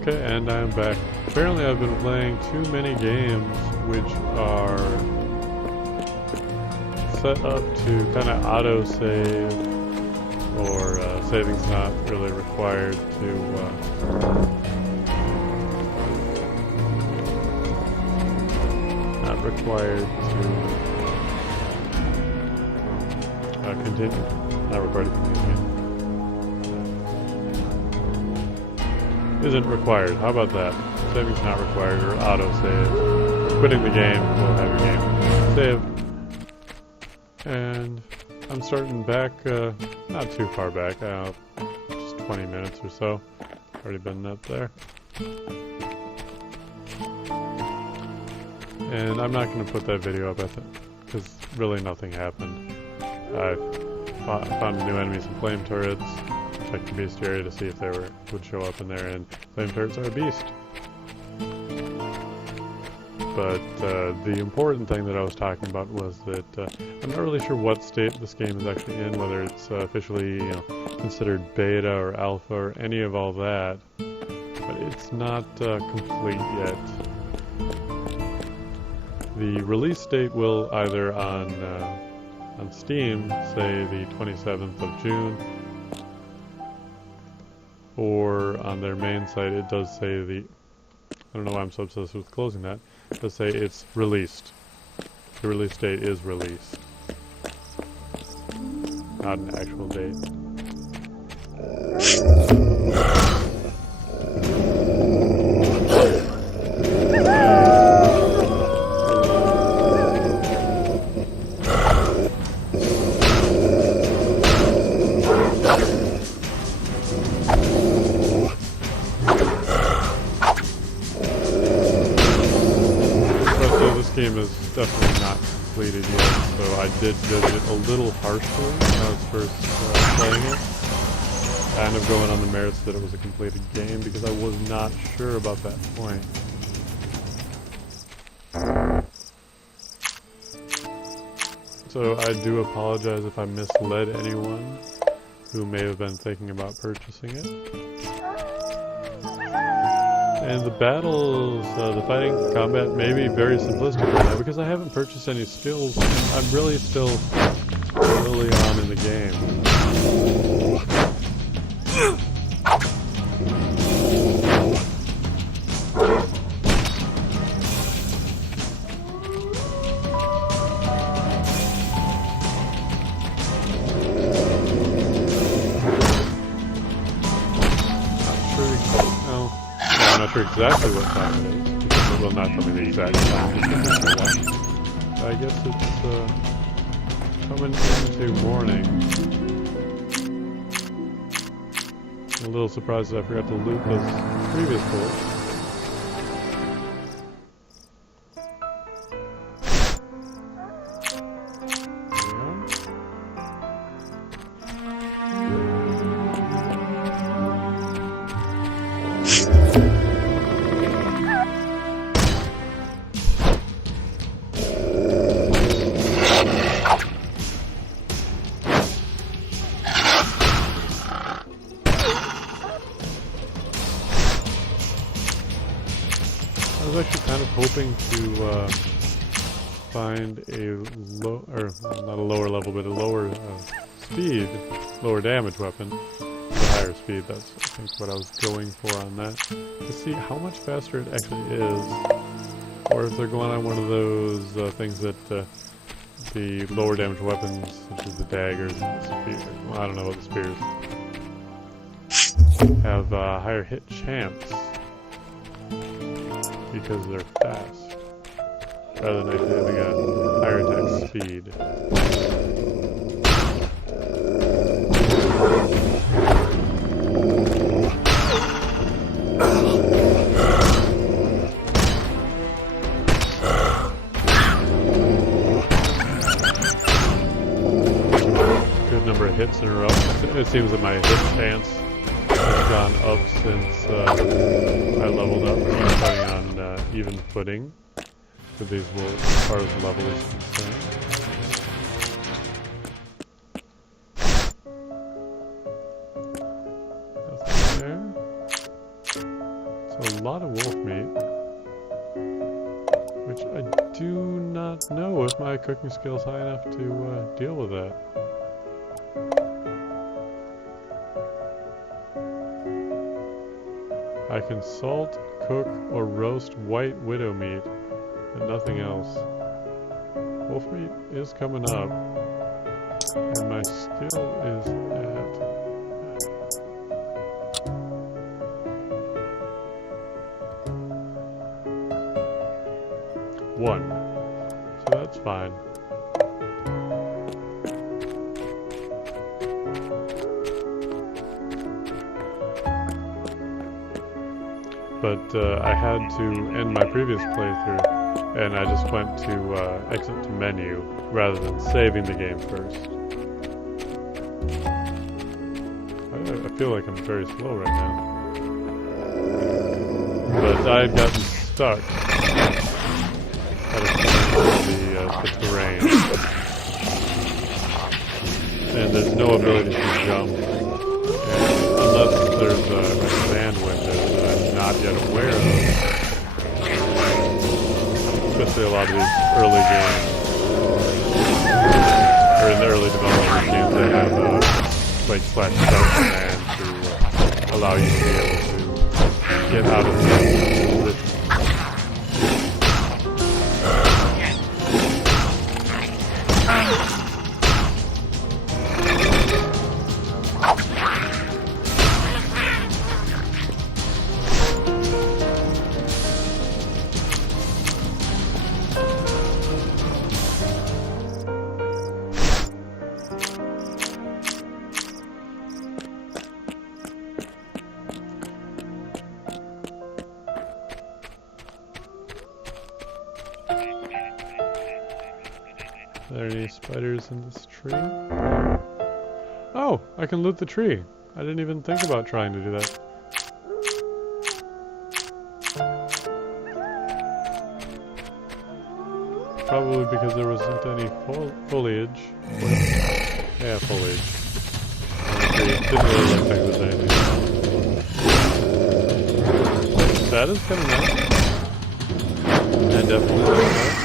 Okay, and I'm back. Apparently I've been playing too many games which are set up to kind of auto-save, or saving's not really required to continue. Not required to continue. Isn't required. How about that? Saving's not required, or auto-save. Quitting the game will have your game saved. And I'm starting back, not too far back, just 20 minutes or so. Already been up there. And I'm not going to put that video up, because really nothing happened. I found new enemies and flame turrets. Checked the bestiary to see if they would show up in there, and flame turrets are a beast. But the important thing that I was talking about was that I'm not really sure what state this game is actually in, whether it's officially considered beta or alpha or any of all that. But it's not complete yet. The release date will either on Steam say the 27th of June, or on their main site it does say I don't know why I'm so obsessed with closing that. It does say it's released. The release date is released. Not an actual date. This game is definitely not completed yet, so I did judge it a little harshly when I was first playing it. Kind of going on the merits that it was a completed game, because I was not sure about that point. So I do apologize if I misled anyone who may have been thinking about purchasing it. And the battles, the fighting combat may be very simplistic right now, because I haven't purchased any skills. I'm really still early on in the game. I'm not sure exactly what time it is, because it will not tell me the exact time. I guess it's coming into morning. I'm a little surprised that I forgot to loot those previous bullets. I was actually kind of hoping to find a not a lower level, but a lower speed, lower damage weapon, a higher speed. That's I think what I was going for on that, to see how much faster it actually is, or if they're going on one of those things that the lower damage weapons, such as the daggers and the spears, well, I don't know what the spears, have higher hit chance, because they're fast, rather than actually having a higher attack speed. Good number of hits in a row. It seems that my hit chance has gone up since I leveled up. I'm starting on even footing with these wolves as far as the level is concerned. Nothing there. a lot of wolf meat, which I do not know if my cooking skill is high enough to deal with that. I can salt, cook, or roast white widow meat, but nothing else. Wolf meat is coming up, and my skill is at 1, so that's fine. But I had to end my previous playthrough, and I just went to exit to menu rather than saving the game first. I feel like I'm very slow right now. But I had gotten stuck at a point in the terrain, and there's no ability to jump, and unless there's a command window that I'm not yet aware of. Especially a lot of these early games, or in the early development games, they have /start command to allow you to be able to get out of the position. Are there any spiders in this tree? Oh, I can loot the tree. I didn't even think about trying to do that. Probably because there wasn't any foliage. Yeah, foliage. Didn't really look like there was anything. That is kind of nice. And definitely like that.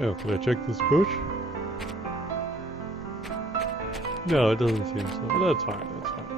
Oh, can I check this bush? No, it doesn't seem so, but that's fine, that's fine.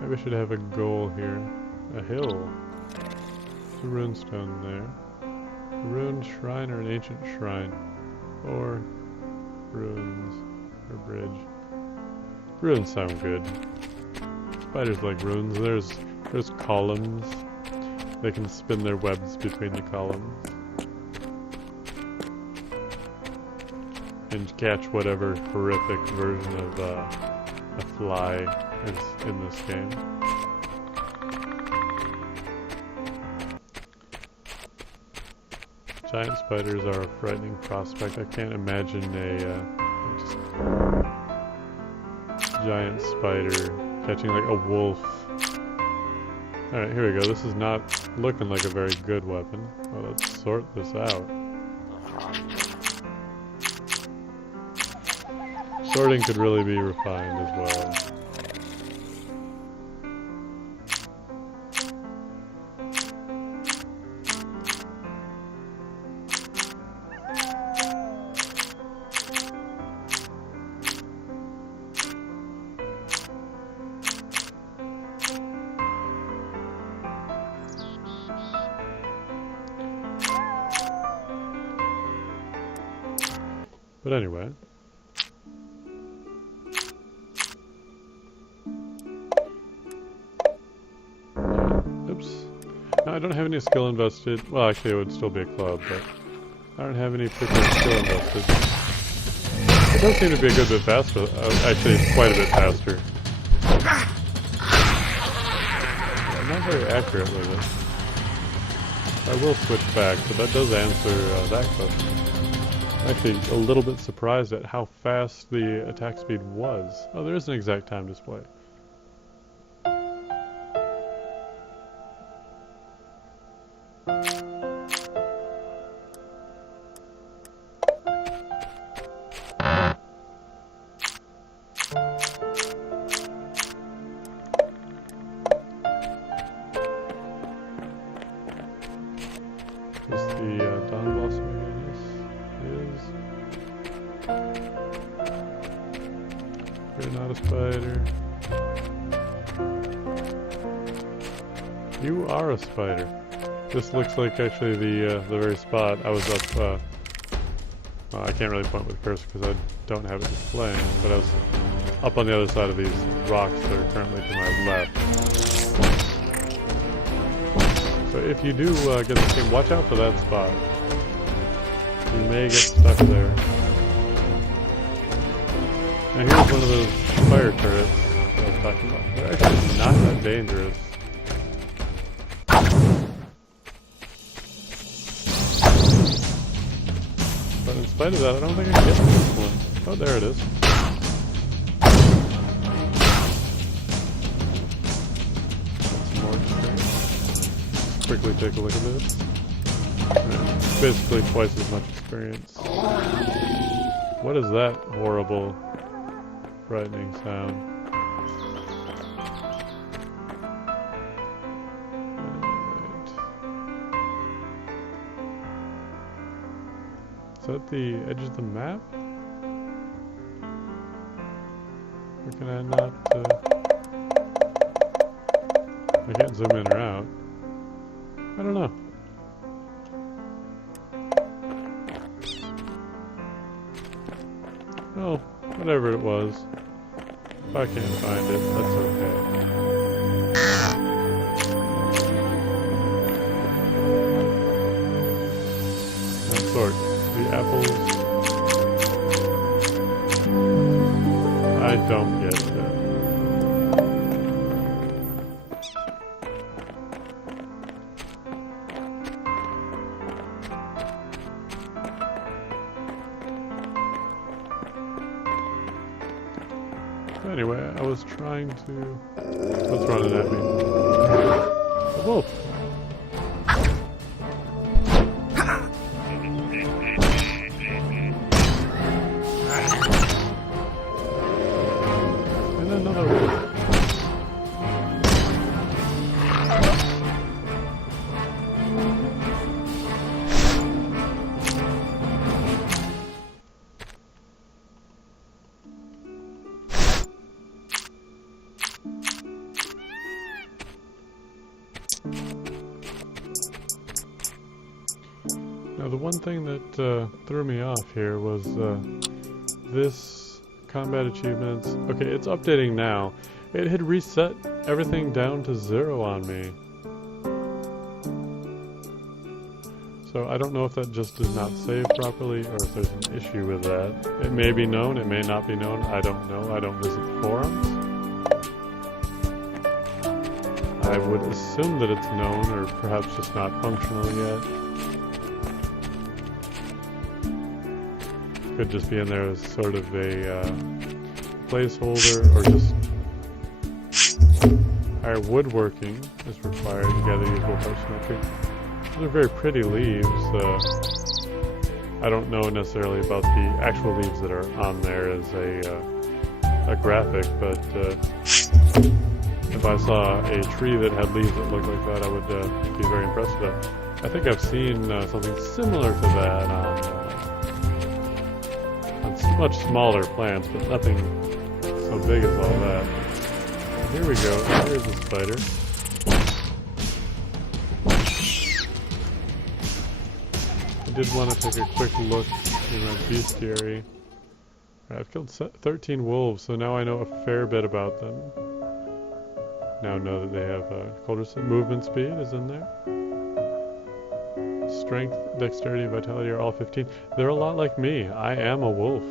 Maybe I should have a goal here. A hill. There's a runestone there. A ruined shrine or an ancient shrine. Or ruins or bridge. Ruins sound good. Spiders like ruins. There's columns. They can spin their webs between the columns and catch whatever horrific version of a fly is in this game. Giant spiders are a frightening prospect. I can't imagine just giant spider catching like a wolf. Alright, here we go. This is not looking like a very good weapon. Well, let's sort this out. Sorting could really be refined as well. But anyway. Oops. No, I don't have any skill invested. Well, actually it would still be a club, but I don't have any particular skill invested. It does seem to be a good bit faster. Actually, it's quite a bit faster. not very accurate with it. I will switch back, but that does answer that question. I'm actually a little bit surprised at how fast the attack speed was. Oh, there is an exact time display. Is the Dawn Blossom again? Yes, it is. You're not a spider. You are a spider. This looks like actually the very spot I was up. Well, I can't really point with cursor because I don't have it displaying, but I was up on the other side of these rocks that are currently to my left. So if you do get this game, watch out for that spot. You may get stuck there. Now here's one of those fire turrets that I was talking about. They're actually not that dangerous. But in spite of that, I don't think I can get to this one. Oh, there it is. Quickly take a look at this. Basically twice as much experience. What is that horrible, frightening sound? Right. Is that the edge of the map? Or can I not, I can't zoom in or out. I don't know. Well, whatever it was. If I can't find it, that's okay. Now sort. The apples. I don't get that. Anyway, I was trying to... What's running at me? A wolf! And another wolf. Now the one thing that threw me off here was this combat achievements. Okay, it's updating now. It had reset everything down to 0 on me. So I don't know if that just did not save properly or if there's an issue with that. It may be known, it may not be known, I don't know. I don't visit forums. I would assume that it's known or perhaps just not functional yet. Could just be in there as sort of a placeholder, or just higher woodworking is required to gather usable parchment. Those are very pretty leaves. I don't know necessarily about the actual leaves that are on there as a graphic, but if I saw a tree that had leaves that looked like that, I would be very impressed with that. I think I've seen something similar to that on much smaller plants, but nothing so big as all that. Here we go. Here's the spider. I did want to take a quick look in my bestiary. I've killed 13 wolves, so now I know a fair bit about them. Now know that they have colder movement speed is in there. Strength, dexterity, and vitality are all 15. They're a lot like me. I am a wolf.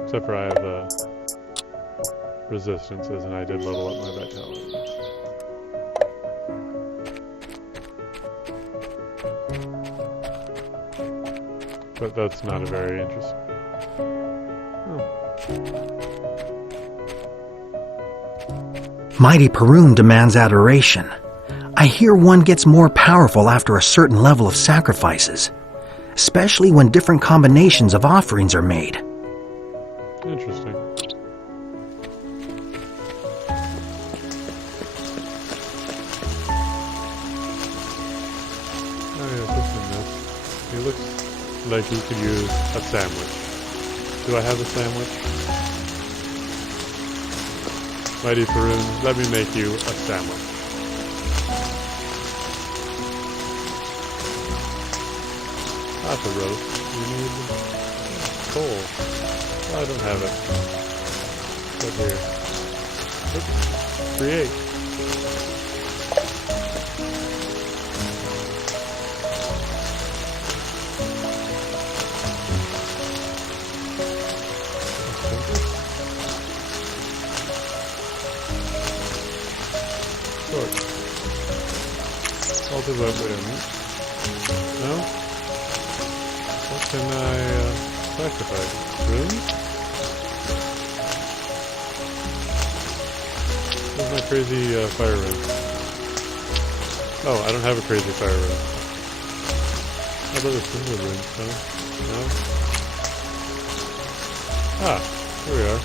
Except for I have resistances, and I did level up my vitality. But that's not a very interesting... Oh. Mighty Perun demands adoration. I hear one gets more powerful after a certain level of sacrifices, especially when different combinations of offerings are made. Interesting. Oh yeah, this and this. He looks like he could use a sandwich. Do I have a sandwich? Mighty Perun, let me make you a sandwich. Not the roast. You need coal. Oh, I don't have it. Put here. Oops. Create. Sort. I'll do that with him. No? What can I sacrifice? Runes? Where's my crazy fire rune? Oh, I don't have a crazy fire rune. How about a single rune? No? Ah, here we are.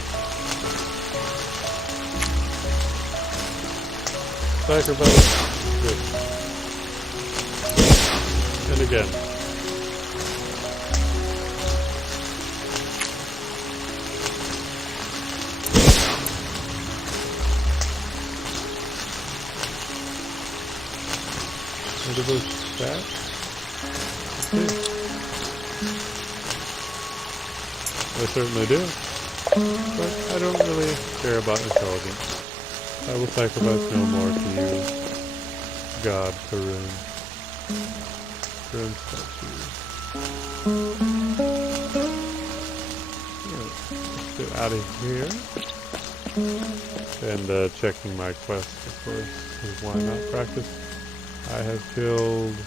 Sacrifice. Good. And again. What are those stats? Okay. I certainly do. But I don't really care about intelligence. I will sacrifice no more to you, God Perun. Perun statue. Let's get out of here. And checking my quest, of course, because why not practice? I have killed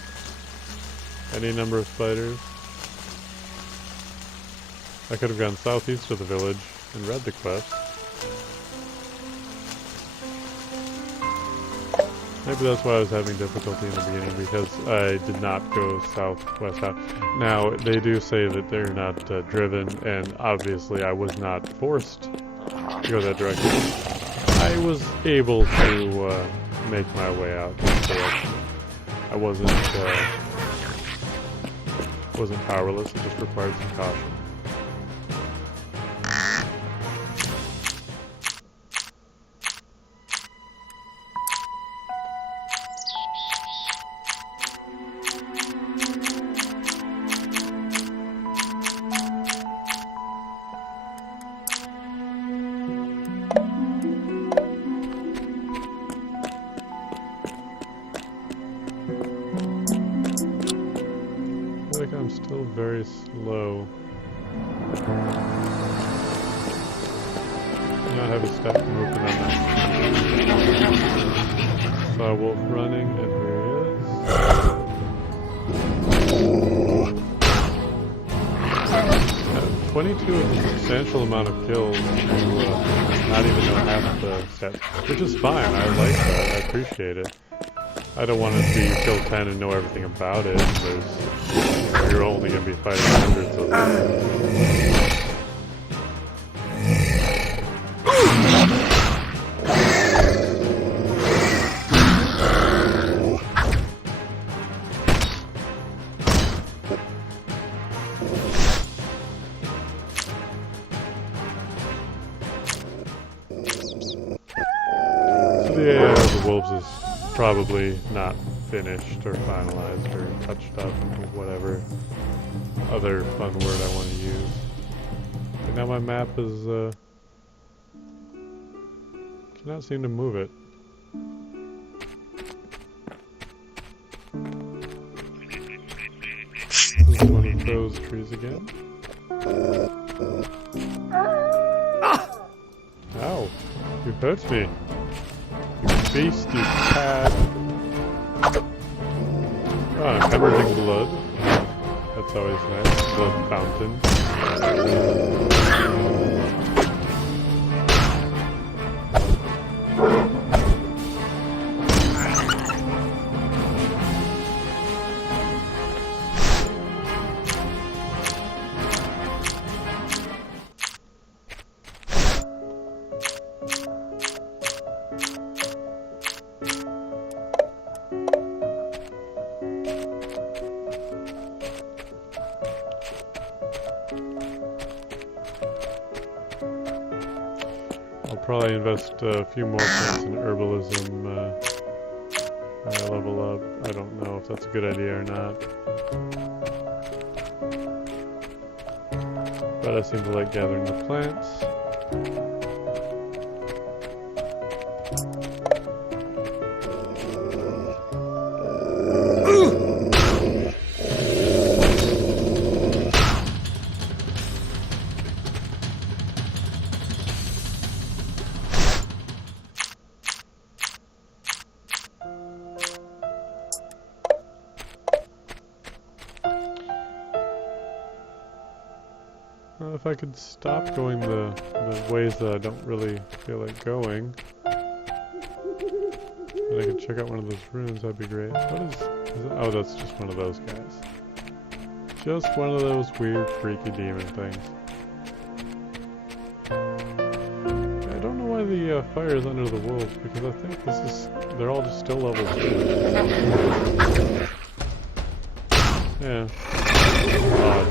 any number of spiders. I could have gone southeast of the village and read the quest. Maybe that's why I was having difficulty in the beginning, because I did not go southwest out. Now, they do say that they're not driven, and obviously I was not forced to go that direction. I was able to make my way out this direction. I wasn't powerless, it just required some caution. I'm still very slow. I have a step from open on that. Saw wolf running, and here he is. 22 is a substantial amount of kills to not even know half the stats, which is fine. I like that. I appreciate it. I don't want it to be you kill 10 and know everything about it. You're only going to be fighting hundreds of them. So the AI of the wolves is probably not finished or finalized or touched up or whatever other fun word I want to use. But now my map is cannot seem to move it. This is one of those trees again. Ow! You hurt me! You beast, you cad! Oh, I'm hemorrhaging blood. That's always nice. The fountain. I'll probably invest a few more points in herbalism when I level up. I don't know if that's a good idea or not. But I seem to like gathering the plants. If I could stop going the ways that I don't really feel like going, and I could check out one of those runes, that'd be great. What is it? Oh, that's just one of those guys. Just one of those weird, freaky demon things. I don't know why the fire is under the wolves, because I think they're all just still level 2. Yeah. Odd.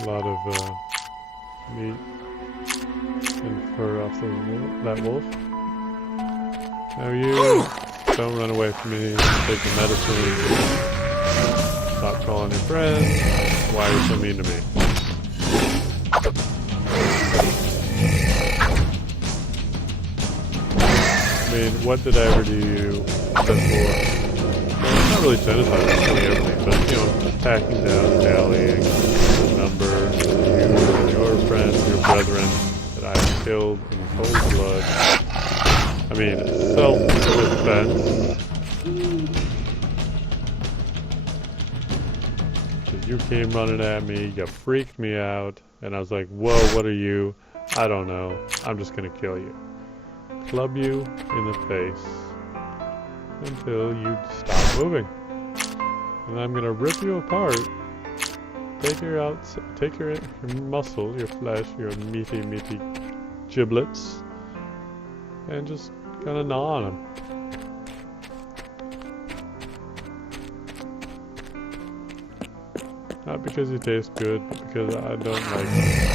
A lot of meat and fur off that wolf. Now you don't run away from me. Take the medicine. Stop calling your friends. Why are you so mean to me? I mean, what did I ever do you except for? Well, it's not really genocide, it's really everything, but you know, attacking down, rallying. Your friends, your brethren that I have killed in cold blood. I mean, self-defense. Because you came running at me, you freaked me out, and I was like, whoa, what are you? I don't know. I'm just gonna kill you. Club you in the face until you stop moving. And I'm gonna rip you apart. Take your muscle, your flesh, your meaty giblets, and just kind of gnaw on them. Not because you taste good, but because I don't like them.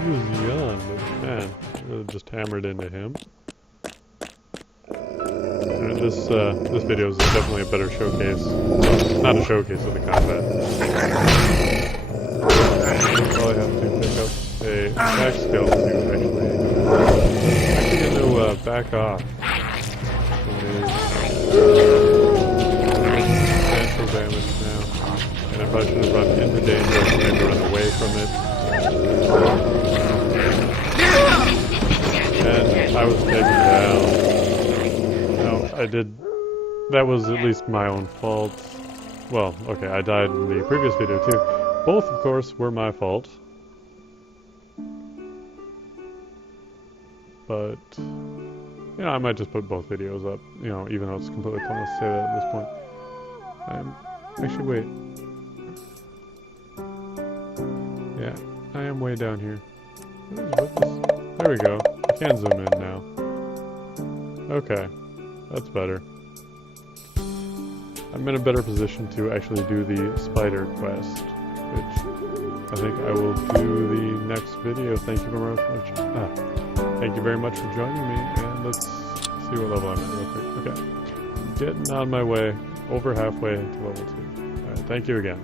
He was young, but man, really just hammered into him. And this video is definitely a better showcase. Not a showcase of the combat. I'll probably have to pick up a attack skill too, actually. I'm gonna back off from his substantial damage now. And if I should have run into danger, I should maybe run away from it. And I was taken down. No, I did. That was at least my own fault. Well, okay, I died in the previous video too. Both, of course, were my fault. but you know, I might just put both videos up, you know, even though it's completely pointless to say that at this point. Actually, wait. Yeah, I am way down here. What is with this? There we go. I can zoom in now. Okay, that's better. I'm in a better position to actually do the spider quest, which I think I will do the next video. Thank you very much for joining me, and let's see what level I'm at real quick. Okay, getting on my way, over halfway to level 2. Alright, thank you again.